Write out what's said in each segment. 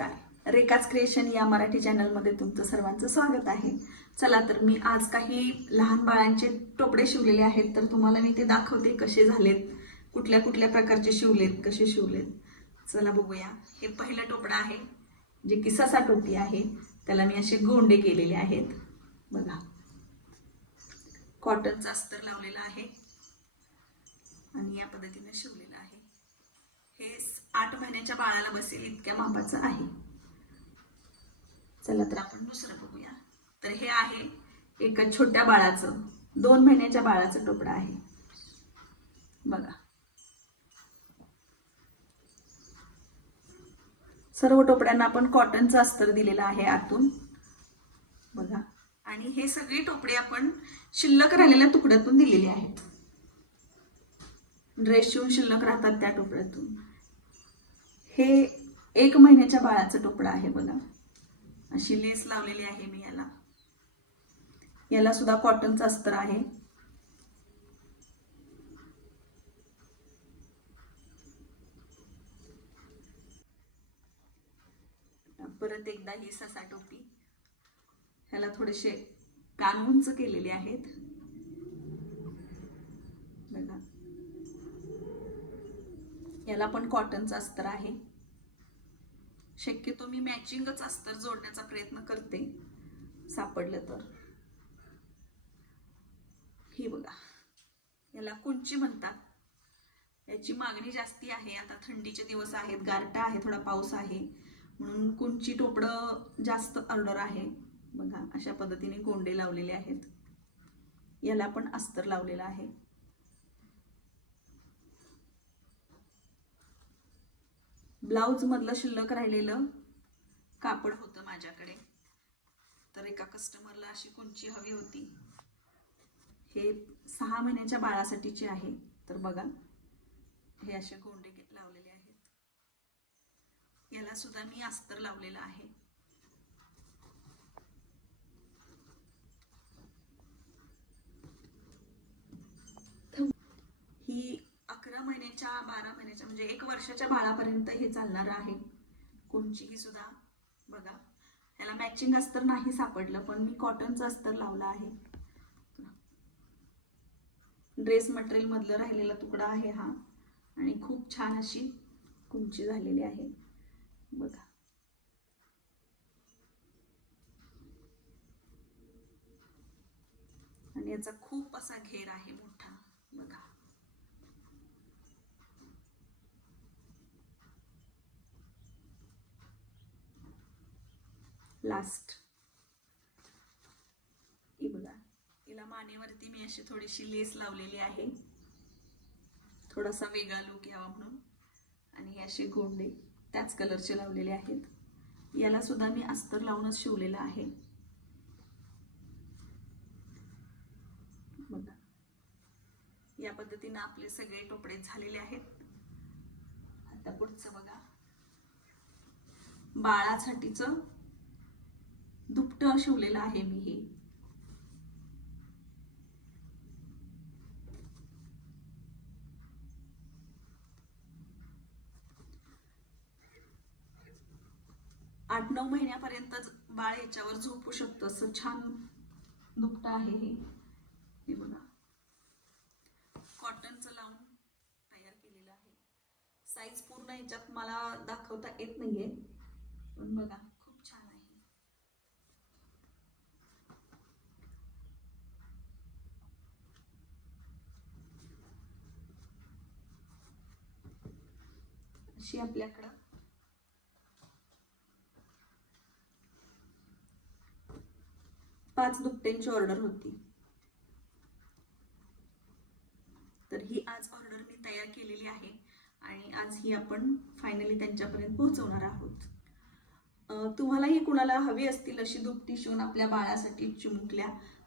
नमस्कार. रेखाच क्रिएशन या मराठी चॅनलमध्ये तुमचं सर्वांचं स्वागत आहे. चला तर मी आज काही लहान बाळांचे टोपडे शिवलेले आहेत तर तुम्हाला मी ते दाखवते कसे झालेत कुठल्या कुठल्या प्रकारचे शिवलेत कसे शिवलेत. चला बघूया. हे पहिलं टोपडं आहे जे की ससा टोपी आहे. त्याला मी असे गोंडे केलेले आहेत. बघा. कॉटनचा अस्तर लावलेला आहे. आणि या पद्धतीने शिवलेलं आहे. हे आठ महिन्याच्या बाळाला बसेल इतक्या मापाचं आहे. चला तर आपण दुसरं बघूया. तर हे आहे एका छोट्या बाळाचं दोन महिन्याच्या बाळाचं टोपडा आहे. बघा. सर्व टोपड्यांना आपण कॉटनचं अस्तर दिलेलं आहे आतून. बघा. आणि हे सगळे टोपडे आपण शिल्लक राहिलेल्या तुकड्यातून दिलेले आहेत. ड्रेस शिवून शिल्लक राहतात त्या टोपड्यातून. हे एक महिन्याच्या बाळाचं टोपडं आहे बघा. अशी लेस लावलेली आहे मी याला. याला सुद्धा कॉटनचं अस्तर आहे. परत एकदा ही ससा टोपी. ह्याला थोडेसे कान उंच केलेले आहेत. बघा. याला पण कॉटनचं अस्तर आहे. शक्यतो मी मॅचिंगच अस्तर जोडण्याचा प्रयत्न करते. सापडलं तर. ही बघा. याला कुंची म्हणतात. याची मागणी जास्ती आहे. आता थंडीचे दिवस आहेत. गारटा आहे. थोडा पाऊस आहे. म्हणून कुंची टोपडं जास्त ऑर्डर आहे. बघा अशा पद्धतीने गोंडे लावलेले आहेत. याला पण अस्तर लावलेलं आहे. ब्लाऊजमधलं शिल्लक राहिलेलं कापड होतं माझ्याकडे. तर एका कस्टमरला अशी कोणची हवी होती? हे सहा महिन्याच्या बाळासाठीचे आहे. तर बघा हे असे गोंडे लावलेले आहेत. याला सुद्धा मी अस्तर लावलेलं आहे ही अकरा महिन्याच्या बारा महिन्याच्या म्हणजे एक वर्षाच्या बाळापर्यंत हे चालणार आहे. कोणचीही सुद्धा. बघा. याला मॅचिंग अस्तर नाही सापडलं पण मी कॉटनचं अस्तर लावलं आहे. ड्रेस मटेरियल मधलं राहिलेला तुकडा आहे हा. आणि खूप छान अशी कुंची झालेली आहे. बघा. आणि याचा खूप असा घेर आहे मोठा. बघा. लास्ट ही बघा. तिला मानेवरती मी अशी थोडीशी लेस लावलेली आहे. थोडासा वेगळा लुक यावा म्हणून. आणि हे असे गोंडे त्याच कलरचे लावलेले आहेत. याला सुद्धा मी अस्तर लावूनच शिवलेलं आहे. बघा. या पद्धतीनं आपले सगळे टोपडे झालेले आहेत. आता पुढचं बघा. बाळासाठीचं दुपटं शिवलेलं आहे मी हे. आठ नऊ महिन्यापर्यंत बाळ याच्यावर झोपू शकतं. असं छान दुपटं आहे हे. हे बघा. कॉटनचं लावून तयार केलेलं आहे. साईज पूर्ण याच्यात मला दाखवता येत नाहीये. पण बघा खूप छान आहे अशी आपल्याकडं. पाच दुपट्यांची ऑर्डर होती. तर ही आज ऑर्डर मी तयार केलेली आहे आणि आज ही आपण फायनली त्यांच्यापर्यंत पोहोचवणार आहोत. तुम्हालाही कुणाला हवी असतील अशी दुपटी शिवून आपल्या बाळासाठी चिमुकल्या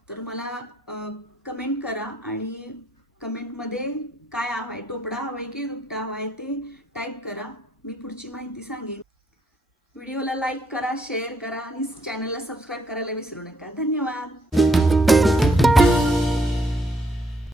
तर मला कमेंट करा आणि कमेंटमध्ये काय हवं आहे टोपडा हवा आहे की दुपटा हवा आहे ते टाईप करा. मी पुढची माहिती सांगेन. व्हिडिओला लाईक करा शेअर करा आणि चॅनलला सबस्क्राईब करायला विसरू नका. धन्यवाद.